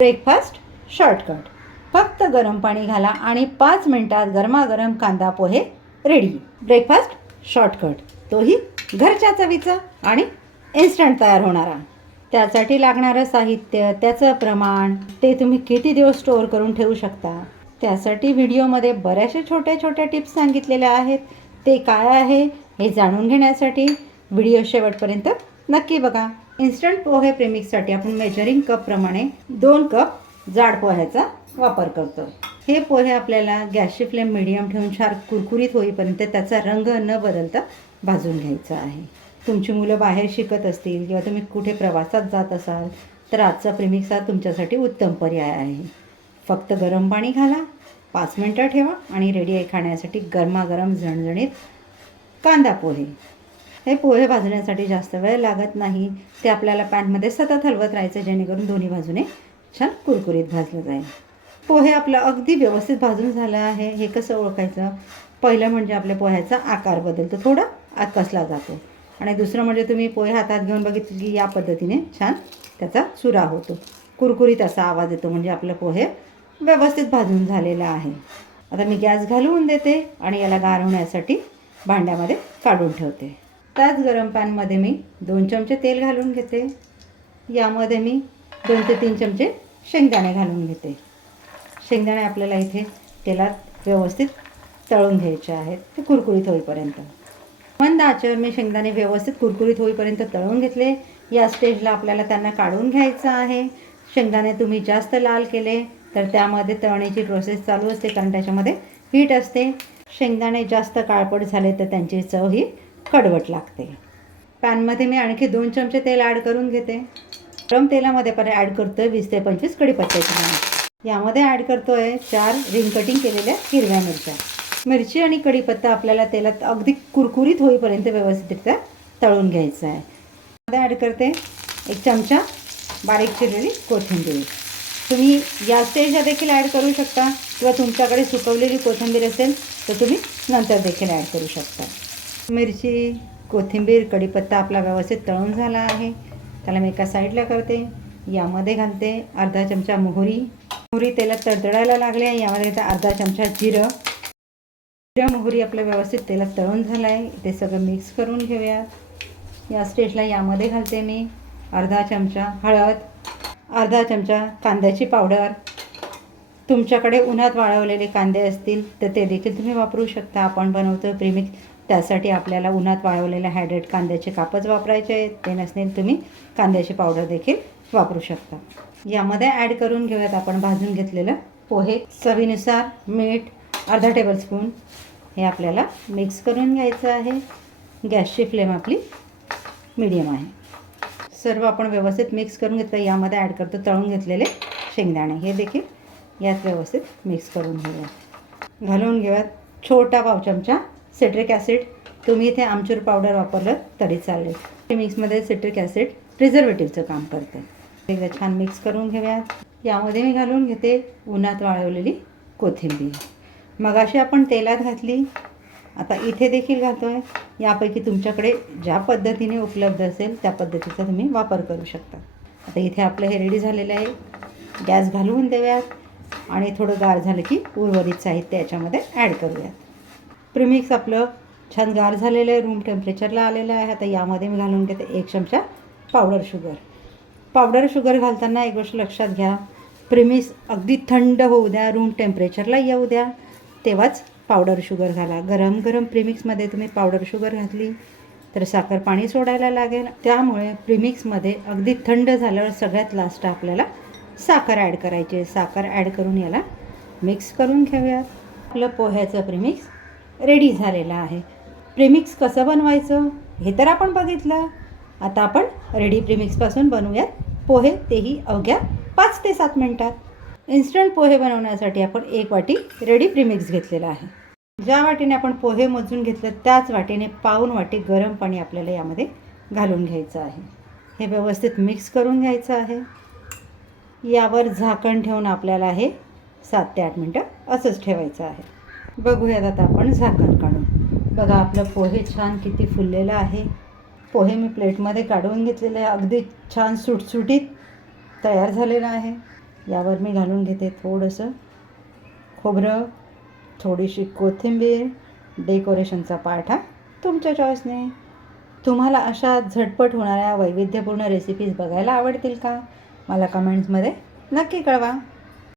Breakfast shortcut. फक्त गरम पाणी घाला आणि 5 मिनिटात गरमागरम कांदा पोहे रेडी. ब्रेकफास्ट शॉर्टकट, तोही घरच्या चवीचा आणि इन्स्टंट तयार होणारा. त्यासाठी लागणारं साहित्य, त्याचं प्रमाण, ते तुम्ही किती दिवस स्टोअर करून ठेवू शकता, त्यासाठी व्हिडिओमध्ये बऱ्याचशा छोट्या छोट्या टिप्स सांगितलेल्या आहेत. ते काय आहे हे जाणून घेण्यासाठी व्हिडिओ शेवटपर्यंत नक्की बघा. इन्स्टंट पोहे प्रेमिक्ससाठी आपण मेजरिंग कपप्रमाणे 2 कप जाड पोह्याचा वापर करतो. हे पोहे आपल्याला गॅसची फ्लेम मीडियम ठेवून छान कुरकुरीत होईपर्यंत त्याचा रंग न बदलता भाजून घ्यायचा आहे. तुमची मुलं बाहेर शिकत असतील किंवा तुम्ही कुठे प्रवासात जात असाल तर आजचा प्रेमिक्स हा तुमच्यासाठी उत्तम पर्याय आहे. फक्त गरम पाणी घाला, 5 मिनटं ठेवा आणि रेडी आहे खाण्यासाठी गरमागरम झणझणीत कांदा पोहे. हे पोहे भाजण्यासाठी जास्त वेळ लागत नाही. ते आपल्याला पॅनमध्ये सतत हलवत राहायचं जेणेकरून दोन्ही बाजूने छान कुरकुरीत भाजलं जाईल. पोहे आपलं अगदी व्यवस्थित भाजून झालं आहे. हे कसं ओळखायचं? पहिलं म्हणजे आपल्या पोह्याचा आकार बदलतो, थोडा आकसला जातो. आणि दुसरं म्हणजे तुम्ही पोहे हातात घेऊन बघितलं की या पद्धतीने छान त्याचा चुरा होतो, कुरकुरीत असा आवाज येतो, म्हणजे आपलं पोहे व्यवस्थित भाजून झालेलं आहे. आता मी गॅस घालवून देते आणि याला गार होण्यासाठी भांड्यामध्ये काढून ठेवते. त्याच गरम पॅनमध्ये मी 2 चमचे तेल घालून घेते. यामध्ये मी 2 ते 3 चमचे शेंगदाणे घालून घेते. शेंगदाणे आपल्याला इथे तेलात व्यवस्थित तळून घ्यायचे आहेत, ते कुरकुरीत होईपर्यंत. मंद आचेवर मी शेंगदाणे व्यवस्थित कुरकुरीत होईपर्यंत तळून घेतले. या स्टेजला आपल्याला त्यांना काढून घ्यायचं आहे. शेंगदाणे तुम्ही जास्त लाल केले तर त्यामध्ये तळण्याची प्रोसेस चालू असते, कारण त्याच्यामध्ये हीट असते. शेंगदाणे जास्त काळपट झाले तर त्यांची चव ही कडवट लागते. पॅनमध्ये मी आणखी 2 चमचे तेल ॲड करून घेते. गरम तेलामध्ये पण ॲड करतो आहे 20 ते 25 कढीपत्त्याची पाने. यामध्ये ॲड करतो आहे 4 रिंग कटिंग केलेल्या हिरव्या मिरच्या. मिरची आणि कढीपत्ता आपल्याला तेलात अगदी कुरकुरीत होईपर्यंत व्यवस्थितरित्या तळून घ्यायचं आहे. यामध्ये ॲड करते 1 चमचा बारीक चिरलेली कोथिंबीर. तुम्ही या स्टेजला देखील ॲड करू शकता किंवा तुमच्याकडे सुकवलेली कोथिंबीर असेल तर तुम्ही नंतर देखील ॲड करू शकता. मिरची, कोथिंबीर, कढीपत्ता आपला व्यवस्थित तळून झाला आहे. त्याला मी एका साईडला करते. यामध्ये घालते अर्धा चमचा मोहरी. मोहरी तेलात तडतडायला लागले. यामध्ये अर्धा चमचा जिरं. मोहरी आपलं व्यवस्थित तेलात तळून झालं आहे. ते सगळं मिक्स करून घेऊया. या स्टेजला यामध्ये घालते मी अर्धा चमचा हळद, अर्धा चमचा कांद्याची पावडर. तुमच्याकडे उन्हात वाळवलेले कांदे असतील तर ते देखील तुम्ही वापरू शकता. आपण बनवतो प्रेमिक्स, त्यासाठी आपल्याला उन्हात वाळवलेल्या हायड्रेट कांद्याचे कापच वापरायचे आहेत. ते नसतील तुम्ही कांद्याची पावडर देखील वापरू शकता. यामध्ये ॲड करून घेऊयात आपण भाजून घेतलेलं पोहे. चवीनुसार मीठ, अर्धा टेबलस्पून. हे आपल्याला मिक्स करून घ्यायचं आहे. गॅसची फ्लेम आपली मीडियम आहे. सर्व आपण व्यवस्थित मिक्स करून घेतलं. यामध्ये ॲड करतो तळून घेतलेले शेंगदाणे. हे देखील यात व्यवस्थित मिक्स करून घेऊयात. घालून घेऊयात छोटा पाव चमचा सिट्रिक ॲसिड. तुम्ही इथे आमचूर पावडर वापरलं तरी चालेल. मिक्समध्ये सिट्रिक ॲसिड प्रिझर्वेटिव्हचं काम करते. एकदा छान मिक्स करून घेऊयात. यामध्ये मी घालून घेते उन्हात वाळवलेली कोथिंबीर. मगाशी आपण तेलात घातली, आता इथे देखील घालतो आहे. यापैकी तुमच्याकडे ज्या पद्धतीने उपलब्ध असेल त्या पद्धतीचा तुम्ही वापर करू शकता. आता इथे आपलं हे रेडी झालेलं आहे. गॅस घालवून देऊयात आणि थोडं गार झालं की उर्वरित साहित्य याच्यामध्ये ॲड करूयात. प्रीमिक्स आपलं छान गार झालेलं आहे, रूम टेम्परेचरला आलेलं आहे. आता यामध्ये मी घालून घेते 1 चमचा पावडर शुगर. पावडर शुगर घालताना एक गोष्ट लक्षात घ्या, प्रीमिक्स अगदी थंड होऊ द्या, रूम टेम्परेचरला येऊ द्या, तेव्हाच पावडर शुगर घाला. गरम गरम प्रीमिक्समध्ये तुम्ही पावडर शुगर घातली तर साखर पाणी सोडायला लागेल. त्यामुळे प्रीमिक्समध्ये अगदी थंड झाल्यावर सगळ्यात लास्ट आपल्याला साखर ॲड करायची आहे. साखर ॲड करून याला मिक्स करून घेऊयात. आपलं पोह्याचं प्रीमिक्स रेडी झालेलं आहे. प्रीमिक्स कसं बनवायचं हे तर आपण बघितलं. आता आपण रेडी प्रीमिक्सपासून बनवूयात पोहे, तेही अवघ्या 5 ते 7 मिनटात. इन्स्टंट पोहे बनवण्यासाठी आपण 1 वाटी रेडी प्रीमिक्स घेतलेला आहे. ज्या वाटीने आपण पोहे मोजून घेतलं त्याच वाटीने पाऊण वाटी गरम पाणी आपल्याला यामध्ये घालून घ्यायचं आहे. हे व्यवस्थित मिक्स करून घ्यायचं आहे. यावर झाकण ठेवून आपल्याला हे 7 ते 8 मिनटं असंच ठेवायचं आहे. बघूयात आता आपण झाकण काढून. बघा आपलं पोहे छान किती फुललेलं आहे. पोहे मी प्लेटमध्ये काढून घेतलेले आहे. अगदी छान सुटसुटीत तयार झालेलं आहे. यावर मी घालून घेते थोडंसं खोबरं, थोडीशी कोथिंबीर. डेकोरेशनचा पार्ट हा तुमच्या चॉईसने. तुम्हाला अशा झटपट होणाऱ्या वैविध्यपूर्ण रेसिपीज बघायला आवडतील का? मला कमेंट्समध्ये नक्की कळवा.